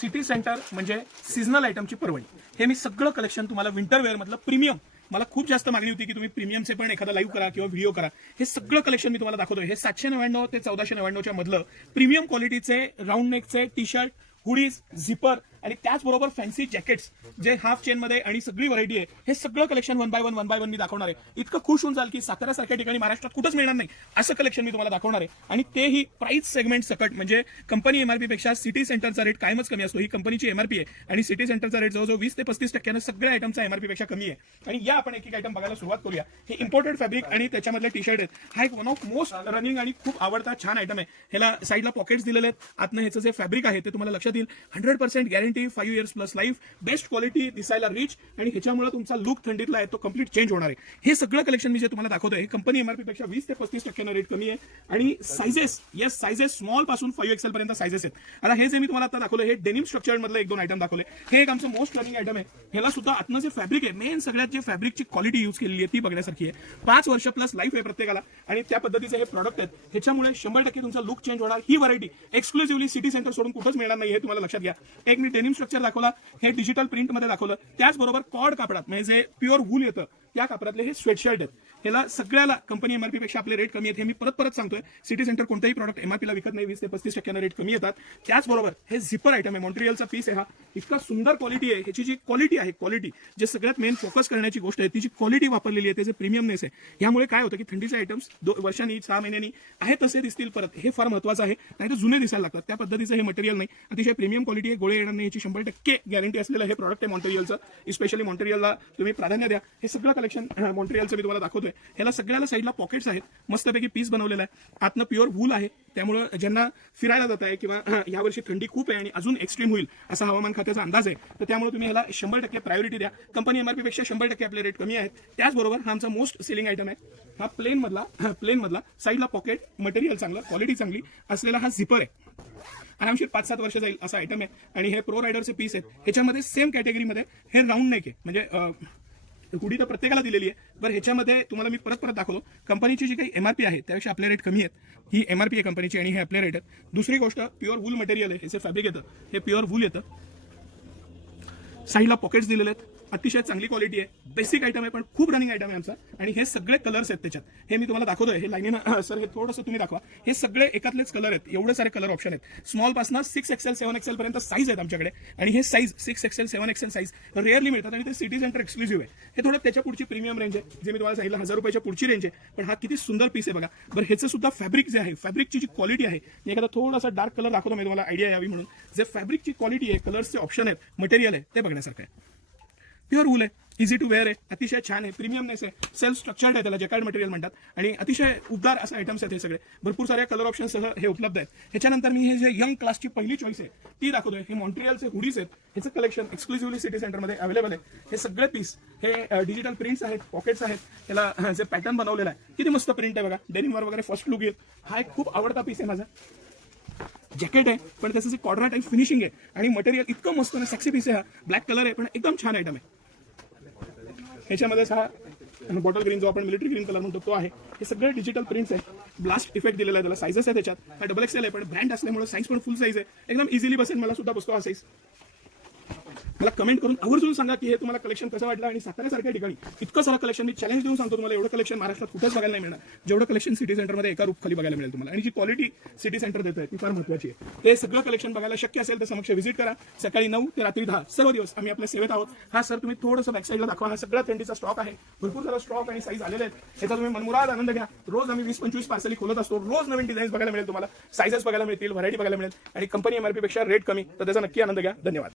City centre म्हणजे seasonal आयटमची पर्वणी. हे मी सगळं कलेक्शन तुम्हाला विंटर वेअर मधलं प्रीमियम, मला खूप जास्त मागणी होती की तुम्ही प्रीमियमचे पण एखादा लाईव्ह करा किंवा व्हिडिओ करा. हे सगळं कलेक्शन मी तुम्हाला दाखवतोय. हे 799 ते 1499च्या मधलं प्रीमियम क्वालिटीचे round नेकचे T shirt, hoodies, zipper आणि त्याचबरोबर फॅन्सी जॅकेट्स जे हाफ चेन मध्ये आणि सगळी व्हरायटी आहे. हे सगळं कलेक्शन वन बाय वन मी दाखवणार आहे. इतकं खुश होऊन जाल की साताऱ्यासारख्या ठिकाणी महाराष्ट्रात कुठंच मिळणार नाही असं कलेक्शन मी तुम्हाला दाखवणार आहे. आणि तेही प्राइस सेगमेंट सकट, म्हणजे कंपनी एमआरपी पेक्षा सिटी सेंटरचा रेट कायमच कमी असतो. ही कंपनीची एमआरपी आहे आणि सिटी सेंटरचा रेट जवळजवळ 20 ते 35% सगळ्या आयटमचा एमआरपी पेक्षा कमी आहे. आणि या आपण एक एक आयटम बघायला सुरुवात करूया. हे इम्पोर्टेड फॅब्रिक आणि त्याच्यामधले टी शर्ट आहेत. हा एक वन ऑफ मोस्ट रनिंग आणि खूप आवडता छान आयटम आहे. ह्याला साईडला पॉकेट्स दिलेले आहेत. आतनं ह्याचं जे फॅब्रिक आहे ते तुम्हाला लक्षात येईल. 100% guarantee, 5 years plus life, best quality, दिसायला रिच आणि ह्याच्यामुळे तुमचा लुक थंडीतला आहे तो कम्प्लीट चेंज होणार आहे. हे सगळं कलेक्शन मी जे तुम्हाला दाखवतोय हे कंपनी एमआरपी पेक्षा 20 ते 35% रेट कमी आहे. आणि सायझेस, येस सायझेस स्मॉल पासून 5XL पर्यंत सायझेस आहेत. आता हे जे मी तुम्हाला आता दाखवलं हे डेनिम स्ट्रक्चर मधलं 1-2 आयटम दाखवले. हे एक आमचं मोस्ट रनिंग आयटम आहे. ह्याला सुद्धा आतनं जे फॅब्रिक आहे, मेन सगळ्यात जे फॅब्रिकची क्वालिटी यूज केलेली आहे ती बघण्यासारखी आहे. 5 वर्ष प्लस लाईफ आहे प्रत्येकाला आणि त्या पद्धतीचे हे प्रॉडक्ट आहेत. ह्याच्यामुळे 100% तुमचा लुक चेंज होणार. ही व्हरायटी एक्सक्लुझिव्हली सिटी सेंटर सोडून कुठंच मिळणार नाही हे तुम्हाला लक्षात घ्या. एक मी डेनिम स्ट्रक्चर दाखवला, हे डिजिटल प्रिंट मध्ये दाखवलं. त्याचबरोबर कॉड कापडात म्हणजे जे प्युअर वूल येतं त्या कापडातले हे स्वेटशर्ट आहेत. ह्याला सगळ्याला कंपनी एमआरपी पेक्षा आपले रेट कमी आहेत. हे मी परत सांगतोय. सिटी सेंटर कोणताही प्रॉडक्ट एमआरपीला विकत नाही. 20 ते 35% रेट कमी येतात. त्याचबरोबर हे झिपर आयटम आहे. मॉन्ट्रियलचा पीस आहे. हा इतका सुंदर क्वालिटी आहे. ह्याची जी क्वालिटी आहे, क्वालिटी जे सगळ्यात मेन फोकस करण्याची गोष्ट आहे ती जी क्वालिटी वापरलेली आहे, त्याचे प्रीमियमनेस आहे. यामुळे काय होतं की थंडीचे आयटम्स वर्षांनी 6 महिन्यांनी आहे तसे दिसतील परत. हे फार महत्त्वाचं आहे. नाही तर जुने दिसायला लागतात. त्या पद्धतीचं हे मटेरियल नाही. अतिशय प्रीमियम क्वालिटी आहे. गोळे येणार नाही याची 100% गॅरंटी असलेलं हे प्रॉडक्ट आहे मॉन्ट्रियलचं. स्पेशली मॉन्ट्रियलला तुम्ही प्राधान्य द्या. हे सगळं कलेक्शन मॉन्ट्रियलचं मी तुम्हाला दाखवतोय. ह्याला सगळ्याला साईडला पॉकेट्स आहेत. मस्तपैकी पीस बनवलेला आहे. आतनं प्युअर वूल आहे. त्यामुळे ज्यांना फिरायला जात आहे किंवा यावर्षी थंडी खूप आहे आणि अजून एक्स्ट्रीम होईल असा हवामान खात्याचा अंदाज आहे, तर त्यामुळे तुम्ही ह्याला 100% प्रायोरिटी द्या. कंपनी एमआरपी पेक्षा 100% आपले रेट कमी आहेत. त्याचबरोबर हा आमचा मोस्ट सेलिंग आयटम आहे. हा प्लेन मधला साईडला पॉकेट, मटेरियल चांगलं, क्वालिटी चांगली असलेला हा झिपर आहे. आरामशीर 5-7 वर्ष जाईल असा आयटम आहे. आणि हे प्रो रायडरचे पीस आहेत. ह्याच्यामध्ये सेम कॅटेगरीमध्ये हे राऊंड नेक आहे. म्हणजे हुडी तर प्रत्येकाला दिलेली आहे. बरं ह्याच्यामध्ये तुम्हाला मी परत दाखवलो कंपनीची जी काही एमआरपी आहे त्यापेक्षा आपले रेट कमी आहेत. ही एमआरपी आहे कंपनीची आणि हे आपले रेट आहेत. दुसरी गोष्ट प्युअर वूल मटेरियल आहे. ह्याचे फॅब्रिक येतं, हे प्युअर वूल येतं. साईडला पॉकेट्स दिलेले आहेत. अतिशय चांगली क्वालिटी आहे. बेसिक आयटम आहे पण खूप रनिंग आयटम आहे आमचा. आणि हे सगळे कलर्स आहेत त्याच्यात. हे मी तुम्हाला दाखवतोय. हे लाईनीनं सर हे थोडंसं तुम्ही दाखवा. हे सगळे एकातलेच कलर आहेत. एवढे सारे कलर ऑप्शन आहेत. स्मॉल पासून 6XL 7XL पर्यंत साईज आहेत आमच्याकडे. आणि हे size 6XL 7XL size rarely मिळतात आणि ते सिटी सेंटर एक्सक्लुझिव्ह आहे. हे थोडं त्याच्या पुढची प्रीमियम रेंज आहे, जे मी तुम्हाला सांगितलं 1000 रुपयाच्या पुढची रेंज आहे. पण हा किती सुंदर पीस आहे बघा. बरं ह्याचं सुद्धा फॅब्रिक जे आहे, फॅब्रिकची जी क्वालिटी आहे, एखादा थोडासा डार्क कलर दाखवतो मी तुम्हाला आयडिया यावी म्हणून. जे फॅब्रिकची क्वालिटी आहे, कलर्सचे ऑप्शन आहेत, मटेरियल आहे, ते बघण्यासारखं आहे. प्युअर वूल आहे. इझी टू वेअर आहे. अतिशय छान आहे. प्रीमियमनेस आहे. सेल्फ स्ट्रक्चर्ड आहे. त्याला जॅकेट मटेरियल म्हणतात. आणि अतिशय उबदार असे आयटम्स आहेत हे सगळे. भरपूर साऱ्या कलर ऑप्शनसह हे उपलब्ध आहेत. ह्याच्यानंतर मी हे जे यंग क्लासची पहिली चॉईस आहे ती दाखवतोय. हे मॉन्ट्रियलचे हुडीज आहेत. ह्याचं कलेक्शन एक्सक्लुझिव्हली सिटी सेंटरमध्ये अवेलेबल आहे. हे सगळे पीस हे डिजिटल प्रिंट्स आहेत, पॉकेट्स आहेत. त्याला जे पॅटर्न बनवलेला आहे किती मस्त प्रिंट आहे बघा. डेनिमवर वगैरे फर्स्ट लुक येईल. हा एक खूप आवडता पीस आहे माझा. जॅकेट आहे पण त्याचं जे कॉर्डरा टाईप फिनिशिंग आहे आणि मटेरियल इतकं मस्त आणि सेक्सी पीस आहे. हा ब्लॅक कलर आहे पण एकदम छान आयटम आहे. ह्याच्यामध्ये हा बॉटल ग्रीन जो आपण मिलिटरी ग्रीन कलर म्हणतो तो आहे. हे सगळे डिजिटल प्रिंट्स आहे. ब्लास्ट इफेक्ट दिलेला आहे. त्याला साईजेस आहे त्याच्यात. हा XXL आहे पण ब्रँड असल्यामुळे साईज पण फुल साईज आहे. एकदम इझिली बसेल. मला सुद्धा बसतो हा साईज. मला कमेंट करून आवर्जून सांगा की हे तुम्हाला कलेक्शन कसं वाटलं. आणि साताऱ्यासारख्या ठिकाणी इतकं सारं कलेक्शन मी चॅलेंज देऊन सांगतो तुम्हाला, एवढं कलेक्शन महाराष्ट्रात कुठेच बघायला नाही मिळणार जेवढं कलेक्शन सिटी सेंटरमध्ये एका रूप खाली बघायला मिळेल तुम्हाला. आणि जी क्वालिटी सिटी सेंटर देत आहे ती फार महत्त्वाची आहे. हे सगळं कलेक्शन बघायला शक्य असेल तर समक्ष व्हिजिट करा. सकाळी 9 ते रात्री 10 सर्व दिवस आम्ही आपल्या सेवेत आहोत. हा सर तुम्ही थोडंसं बॅकसाईडला दाखवा. हा सगळा थंडीचा स्टॉक आहे. भरपूर सारा स्टॉक आणि साईज आलेले आहेत. याचा तुम्ही मनमुराद आनंद घ्या. रोज आम्ही 20-25 पार्सली खोलत असतो. रोज नवीन डिझाईन्स बघायला मिळेल तुम्हाला. साईजेस बघायला मिळतील, व्हरायटी बघायला मिळेल. आणि कंपनी एमआरपी पेक्षा रेट कमी, तर त्याचा नक्की आनंद घ्या. धन्यवाद.